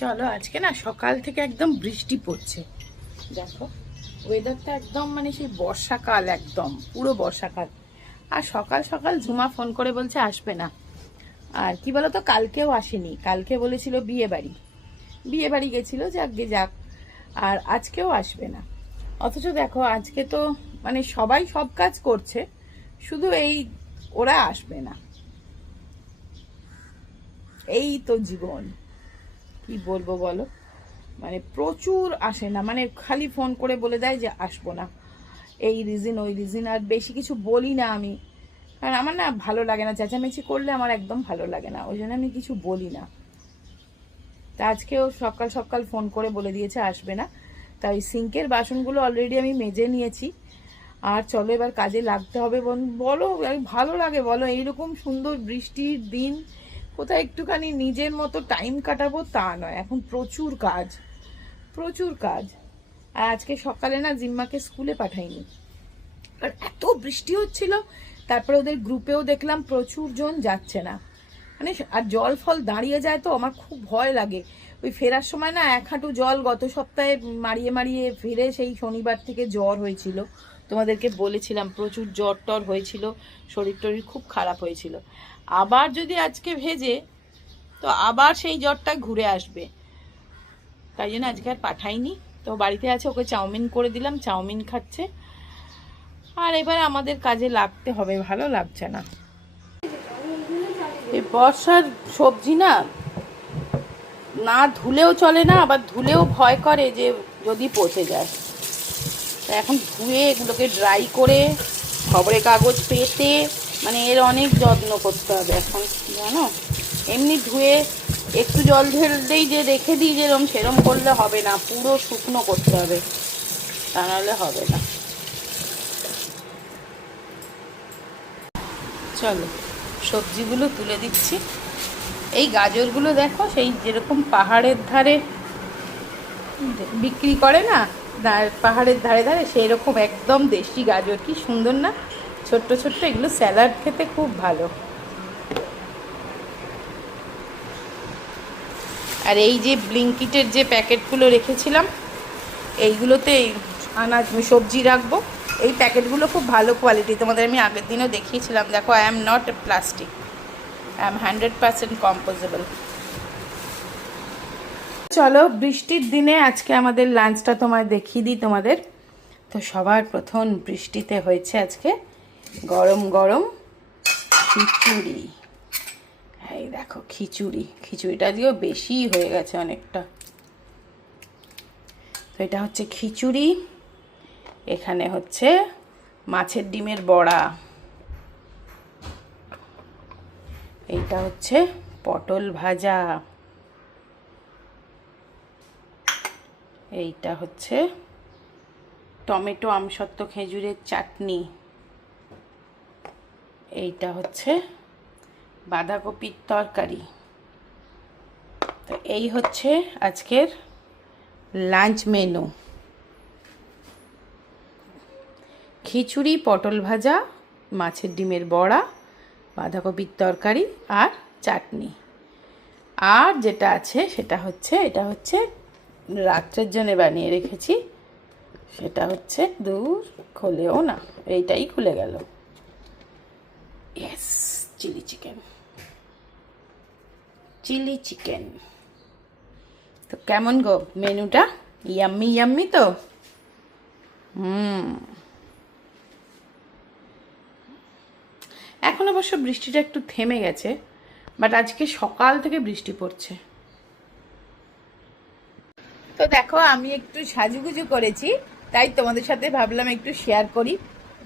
চলো আজকে না সকাল থেকে একদম বৃষ্টি পড়ছে। দেখো ওয়েদারটা একদম মানে সেই বর্ষাকাল, একদম পুরো বর্ষাকাল। আর সকাল সকাল ঝুমা ফোন করে বলছে আসবে না। আর কি বলতো, কালকেও আসেনি, কালকে বলেছিল বিয়ে বাড়ি গেছিল, যাক গে যাক। আর আজকেও আসবে না। অথচ দেখো আজকে তো মানে সবাই সব কাজ করছে, শুধু এই ওরা আসবে না। এই তো জীবন, কি বলবো বলো। মানে প্রচুর আসে না, মানে খালি ফোন করে বলে দেয় যে আসবো না, এই রিজন ওই রিজন। আর বেশি কিছু বলি না আমি, কারণ আমার না ভালো লাগে না, চেঁচামেচি করলে আমার একদম ভালো লাগে না, ওই জন্য আমি কিছু বলি না। তা আজকেও সকাল সকাল ফোন করে বলে দিয়েছে আসবে না। তাই সিঙ্কের বাসনগুলো অলরেডি আমি মেজে নিয়েছি। আর চলো এবার কাজে লাগতে হবে। বলো ভালো লাগে বলো এইরকম সুন্দর বৃষ্টির দিন কোথায় একটুখানি নিজের মতো টাইম কাটাবো তা নয়, এখন প্রচুর কাজ, প্রচুর কাজ। আর আজকে সকালে না জিম্মাকে স্কুলে পাঠাইনি, আর এত বৃষ্টি হচ্ছিল। তারপরে ওদের গ্রুপেও দেখলাম প্রচুর জন যাচ্ছে না, মানে আর জল ফল দাঁড়িয়ে যায় তো আমার খুব ভয় লাগে। ওই ফেরার সময় না 1 হাঁটু জল গত সপ্তাহে মারিয়ে মারিয়ে ফিরে, সেই শনিবার থেকে জ্বর হয়েছিল, তোমাদেরকে বলেছিলাম প্রচুর জ্বর টর হয়েছিল, শরীর টরীর খুব খারাপ হয়েছিল। আবার যদি আজকে ভেজে তো আবার সেই জ্বরটা ঘুরে আসবে, তাই জন্য আজকে আর পাঠাইনি। তো বাড়িতে আছে, ওকে চাউমিন করে দিলাম, চাউমিন খাচ্ছে। আর এবার আমাদের কাজে লাগতে হবে, ভালো লাগছে না। এই বর্ষার সবজি না না ধুলেও চলে না, আবার ধুলেও ভয় করে যে যদি পচে যায়। তা এখন ধুয়ে এগুলোকে ড্রাই করে খবরের কাগজ পেতে, মানে এর অনেক যত্ন করতে হবে এখন, জানো। এমনি ধুয়ে একটু জল ঢেলতেই যে রেখে দিই যেরম, সেরম করলে হবে না, পুরো শুকনো করতে হবে, তা নাহলে হবে না। চলো সবজিগুলো তুলে দিচ্ছি। এই গাজরগুলো দেখো, সেই যেরকম পাহাড়ের ধারে বিক্রি করে না, পাহাড়ের ধারে ধারে সেই রকম একদম দেশি গাজর, কি সুন্দর না, ছোট্ট ছোট্ট। এগুলো স্যালাড খেতে খুব ভালো। আর এই যে ব্লিঙ্কিটের যে প্যাকেটগুলো রেখেছিলাম, এইগুলোতে আনাজ সবজি রাখবো, এই প্যাকেটগুলো খুব ভালো কোয়ালিটি, তোমাদের আমি আগের দিনও দেখিয়েছিলাম। দেখো I am not a plastic, I am 100% কম্পোজেবল। চলো বৃষ্টির দিনে আজকে আমাদের লাঞ্চটা তোমায় দেখিয়ে দিই তোমাদের। তো সবার প্রথম বৃষ্টিতে হয়েছে আজকে গরম গরম খিচুড়ি। এই দেখো খিচুড়িটা দিয়েও বেশি হয়ে গেছে অনেকটা। তো এটা হচ্ছে খিচুড়ি, এখানে হচ্ছে মাছের ডিমের বড়া, এইটা হচ্ছে পটল ভাজা, এইটা হচ্ছে টমেটো আমসত্ত্ব খেজুরের চাটনি, এইটা হচ্ছে বাঁধাকপির তরকারি। তো এই হচ্ছে আজকের লাঞ্চ মেনু। খিচুড়ি, পটল ভাজা, মাছের ডিমের বড়া, বাঁধাকপির তরকারি আর চাটনি। আর যেটা আছে সেটা হচ্ছে, এটা হচ্ছে রাত্রের জন্য বানিয়ে রেখেছি, সেটা হচ্ছে দূর খোলেও না, এইটাই খুলে গেল। Yes, chilli chicken. তো কেমন গো মেনুটা, ইয়াম্মি ইয়াম্মি তো। এখন অবশ্য বৃষ্টিটা একটু থেমে গেছে, বাট আজকে সকাল থেকে বৃষ্টি পড়ছে। তো দেখো আমি একটু সাজুগুজু করেছি, তাই তোমাদের সাথে ভাবলাম একটু শেয়ার করি।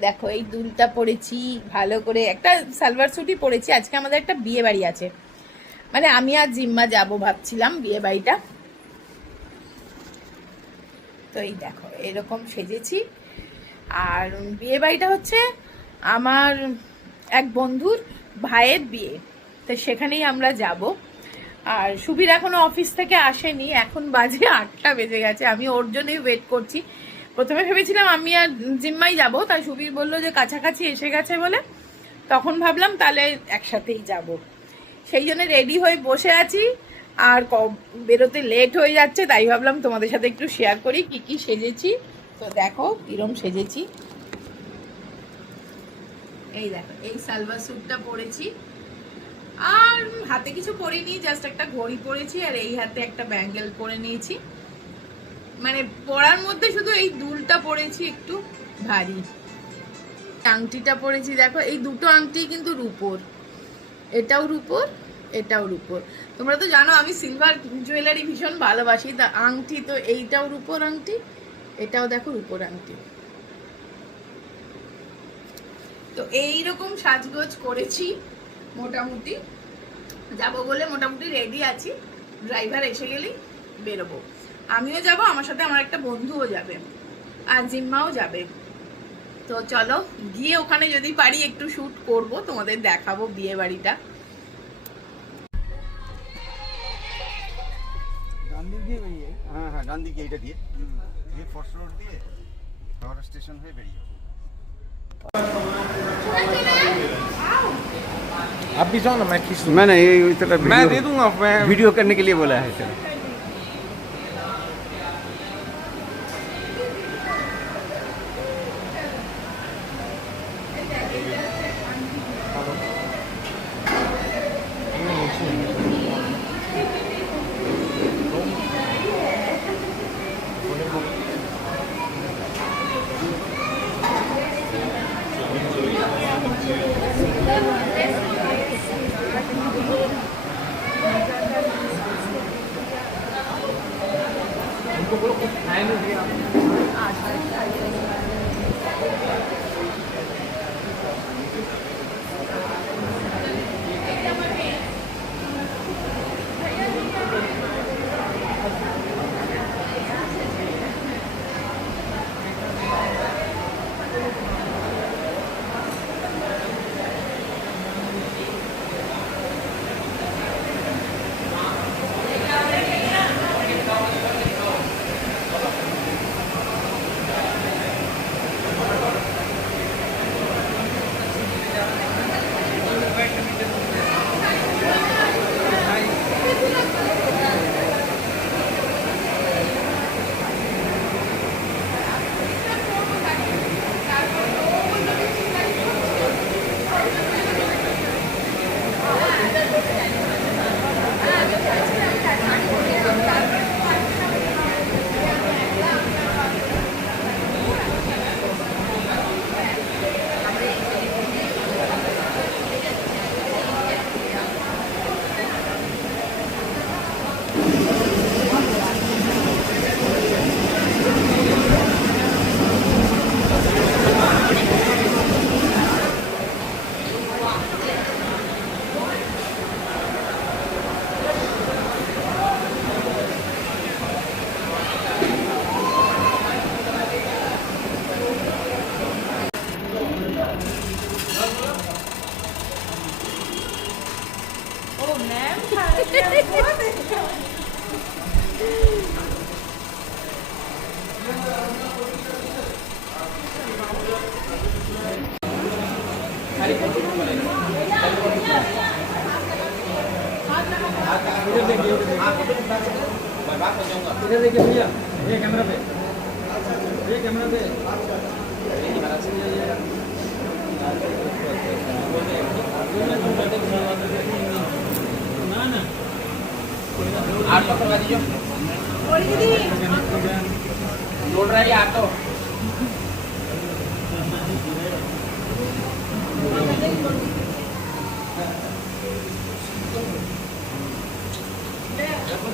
দেখো এই দুলটা পরেছি ভালো করে, একটা সালোয়ার স্যুটই পরেছি। আজকে আমাদের একটা বিয়ে বাড়ি আছে, মানে আমি আর জিম্মা যাব ভাবছিলাম বিয়ে বাড়িটা। তো এই দেখো এরকম সেজেছি। আর বিয়ে বাড়িটা হচ্ছে আমার এক বন্ধুর ভাইয়ের বিয়ে, তো সেখানেই আমরা যাব। আর সুবীর এখনো অফিস থেকে আসেনি, এখন বাজে 8টা বেজে গেছে, আমি ওর জন্যই ওয়েট করছি। প্রথমে ভেবেছিলাম আমি আর জিম্মাই যাব, তাই সুবীর বললো যে কাছাকাছি এসে গেছে বলে, তখন ভাবলাম তাহলে একসাথেই যাব। সেই জন্য রেডি হয়ে বসে আছি। আর বেরোতে লেট হয়ে যাচ্ছে, তাই ভাবলাম তোমাদের সাথে একটু শেয়ার করি কি কি সেজেছি। তো দেখো কিরম সেজেছি, এই দেখো এই সালভার স্যুটটা পরেছি, আর হাতে কিছু পরিনি, জাস্ট একটা ঘড়ি পরেছি, আর এই হাতে একটা ব্যাঙ্গেল পরে নিয়েছি। মানে পরার মধ্যে শুধু এই দুলটা পরেছি একটু ভারী, আংটিটা পরেছি দেখো, এই দুটো আংটি কিন্তু রূপোর, এটাও রূপোর এটাও রূপোর। তোমরা তো জানো আমি সিলভার জুয়েলারি ভীষণ ভালোবাসি, তা আংটি তো এইটাও রূপোর আংটি, এটাও দেখো রূপোর আংটি। তো এইরকম সাজগোজ করেছি, মোটামুটি যাবো বলে মোটামুটি রেডি আছি, ড্রাইভার এসে গেলেই বেরোবো। আমিও যাব, আমার সাথে আমার একটা বন্ধুও যাবে, আর জিম্মাও যাবে। তো চলো গিয়ে ওখানে যদি পারি একটু শুট করব, তোমাদের দেখাবো বিয়ে বাড়িটা। হ্যাঁ হ্যাঁ, ডান দিকে এইটা দিয়ে ফোর্স রোড দিয়ে হাওড়া স্টেশন হয়ে বেরিয়ে যাবো। आप भी जाओ ना, मैं खींच दूंगा। मैं नहीं, इतना मैं दे दूंगा, मैं वीडियो करने के लिए बोला है सर। इधर देखिए भैया, ये कैमरा पे, ये कैमरा पे। ऑटो करवा दीजिए, लोड रहा है ऑटो।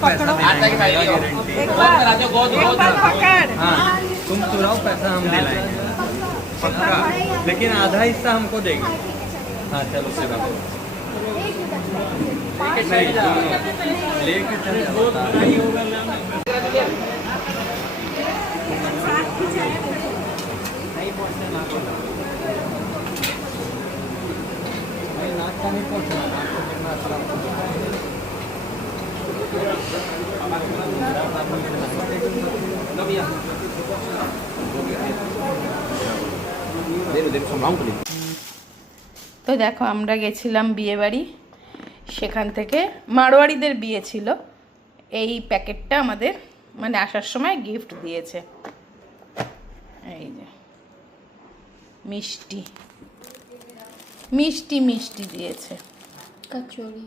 पकड़ो, एक बार पकड़। हाँ, तुम चुराओ पैसा हम दिलाएंगे पक्का, लेकिन आधा हिस्सा हमको देंगे। हाँ चलो सेवा लेके चले नाश्ता नहीं पहुँचना, তো দেখো আমরা গেছিলাম বিয়ে বাড়ি, সেখান থেকে মারোয়াড়িদের বিয়ে ছিল। এই প্যাকেটটা আমাদের মানে আসার সময় গিফট দিয়েছে। এই যে মিষ্টি মিষ্টি মিষ্টি দিয়েছে। কচুরি